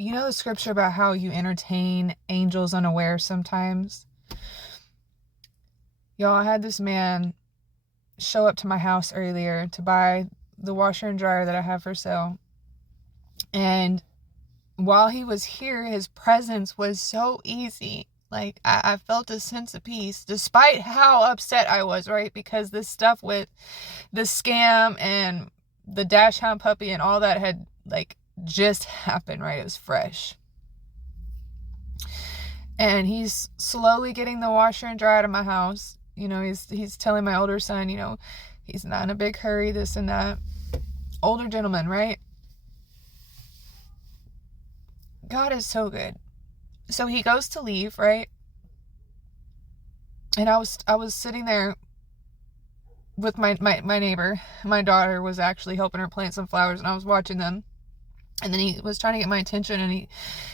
You know the scripture about how you entertain angels unaware sometimes? Y'all, I had this man show up to my house earlier to buy the washer and dryer that I have for sale. And while he was here, his presence was so easy. Like, I felt a sense of peace, despite how upset I was, right? Because this stuff with the scam and the dash hound puppy and all that had, like, just happened, right? It was fresh. And he's slowly getting the washer and dryer out of my house. You know, he's telling my older son, you know, he's not in a big hurry, this and that. Older gentleman, right? God is so good. So he goes to leave, right? And I was sitting there with my neighbor. My daughter was actually helping her plant some flowers, and I was watching them. And then he was trying to get my attention, and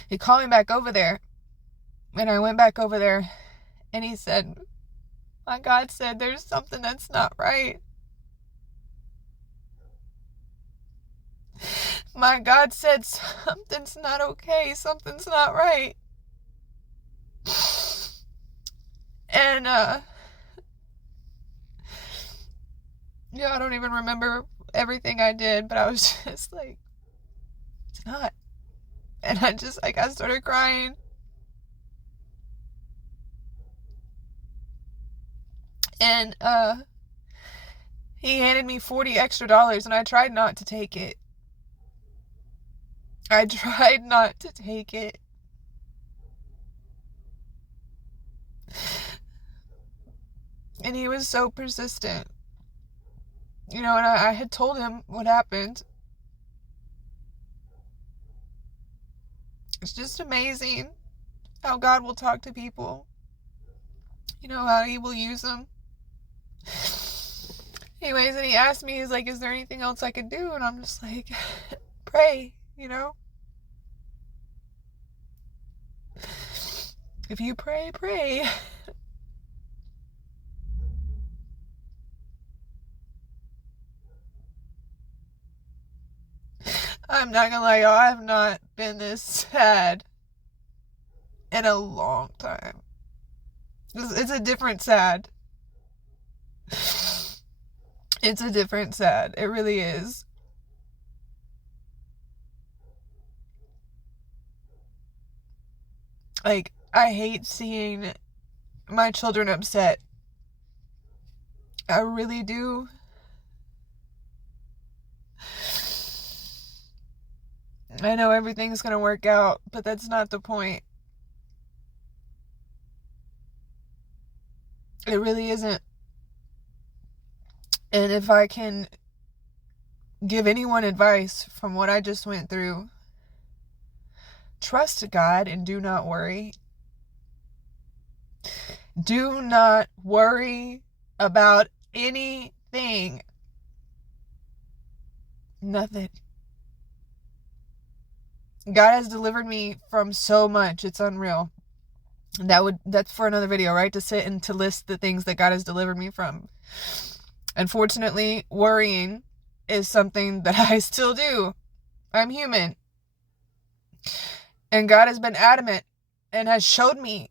he called me back over there. And I went back over there, and he said, my God said there's something that's not right. My God said something's not okay. Something's not right. And, yeah, I don't even remember everything I did, but I was just like, it's not. And I started crying. And, he handed me $40 extra, and I tried not to take it. I tried not to take it. And he was so persistent. You know, and I had told him what happened. It's just amazing how God will talk to people. You know, how he will use them. Anyways, and he asked me, he's like, is there anything else I could do? And I'm just like, pray, you know? If you pray, pray. I'm not gonna lie, y'all, I have not been this sad in a long time. It's a different sad. It's a different sad. It really is. Like, I hate seeing my children upset. I really do. I know everything's gonna work out, but that's not the point. It really isn't. And if I can give anyone advice from what I just went through, trust God and do not worry. Do not worry about anything. Nothing. God has delivered me from so much. It's unreal. That's for another video, right? To sit and to list the things that God has delivered me from. Unfortunately, worrying is something that I still do. I'm human. And God has been adamant and has showed me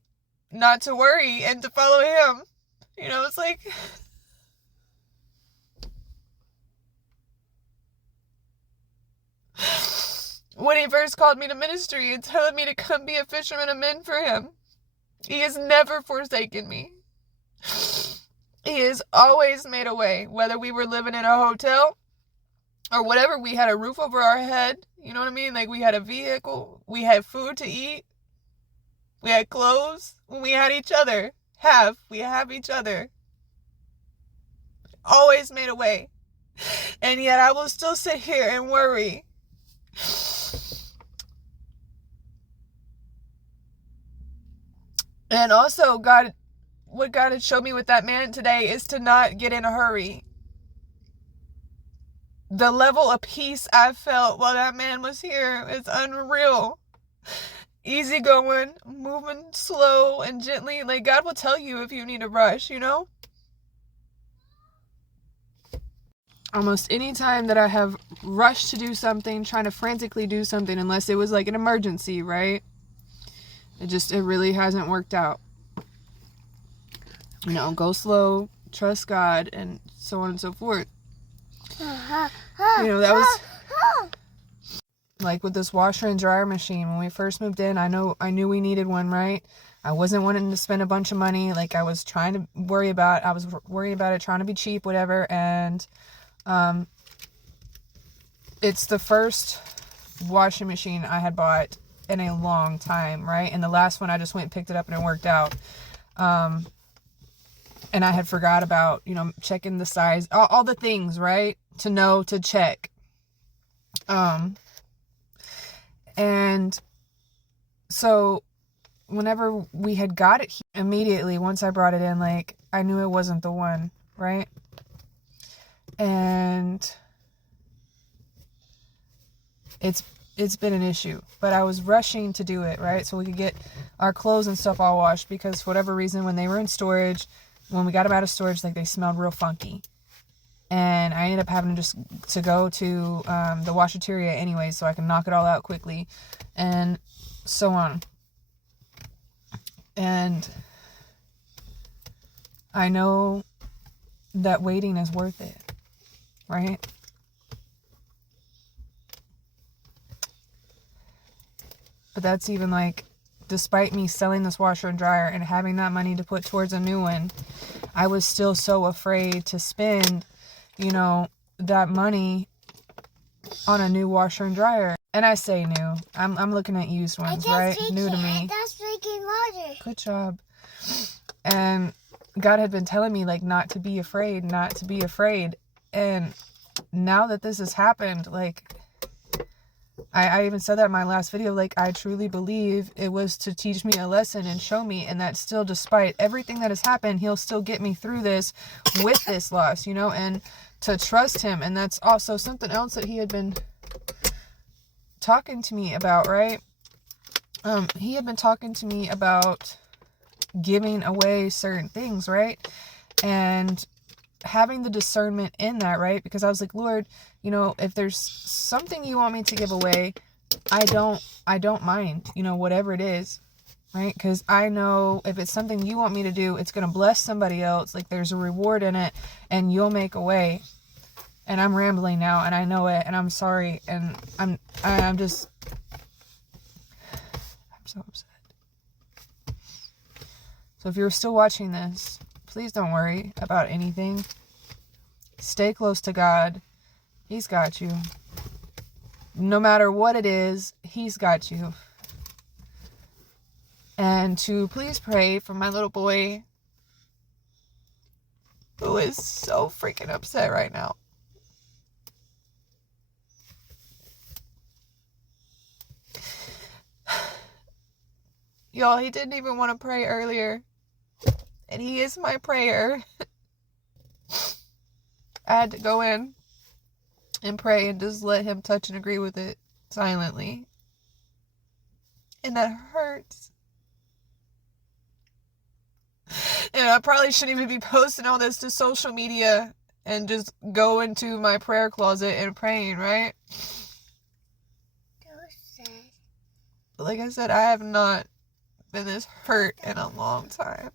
not to worry and to follow him. You know, it's like, when he first called me to ministry and telling me to come be a fisherman of men for him, he has never forsaken me. He has always made a way, whether we were living in a hotel or whatever. We had a roof over our head. You know what I mean? Like, we had a vehicle. We had food to eat. We had clothes. We had each other. We have each other. Always made a way. And yet I will still sit here and worry. And also, what God had showed me with that man today is to not get in a hurry. The level of peace I felt while that man was here is unreal. Easy going, moving slow and gently. Like, God will tell you if you need to rush, you know? almost any time that I have rushed to do something, trying to frantically do something, unless it was like an emergency, right? It really hasn't worked out. You know, go slow, trust God, and so on and so forth. You know, that was like with this washer and dryer machine. When we first moved in, I knew we needed one, right? I wasn't wanting to spend a bunch of money. Like I was worried about it, trying to be cheap, whatever. And it's the first washing machine I had bought in a long time, right? And the last one I just went and picked it up and it worked out. And I had forgot about, you know, checking the size, all the things, right? To check. And so whenever we had got it immediately, once I brought it in, like I knew it wasn't the one, right? And it's been an issue, but I was rushing to do it, right? So we could get our clothes and stuff all washed, because for whatever reason, when they were in storage, when we got them out of storage, like they smelled real funky. And I ended up having to go to the washateria anyway, so I can knock it all out quickly, and so on. And I know that waiting is worth it, right? But that's even like, despite me selling this washer and dryer and having that money to put towards a new one, I was still so afraid to spend, you know, that money on a new washer and dryer. And I say new. I'm looking at used ones, right? New to me. That's drinking water. Good job. And God had been telling me, like, not to be afraid. And now that this has happened, like, I even said that in my last video, like, I truly believe it was to teach me a lesson and show me, and that still, despite everything that has happened, he'll still get me through this with this loss, you know, and to trust him. And that's also something else that he had been talking to me about, right? He had been talking to me about giving away certain things, right? And having the discernment in that, right? Because I was like, Lord, you know, if there's something you want me to give away, I don't mind, you know, whatever it is, right? Because I know if it's something you want me to do, it's going to bless somebody else. Like there's a reward in it, and you'll make a way. And I'm rambling now, and I know it, and I'm sorry, and I'm so upset. So if you're still watching this, please don't worry about anything. Stay close to God. He's got you. No matter what it is, he's got you. And to please pray for my little boy, who is so freaking upset right now. Y'all, he didn't even want to pray earlier. And he is my prayer. I had to go in and pray and just let him touch and agree with it silently. And that hurts. And I probably shouldn't even be posting all this to social media and just go into my prayer closet and praying, right? But like I said, I have not been this hurt in a long time.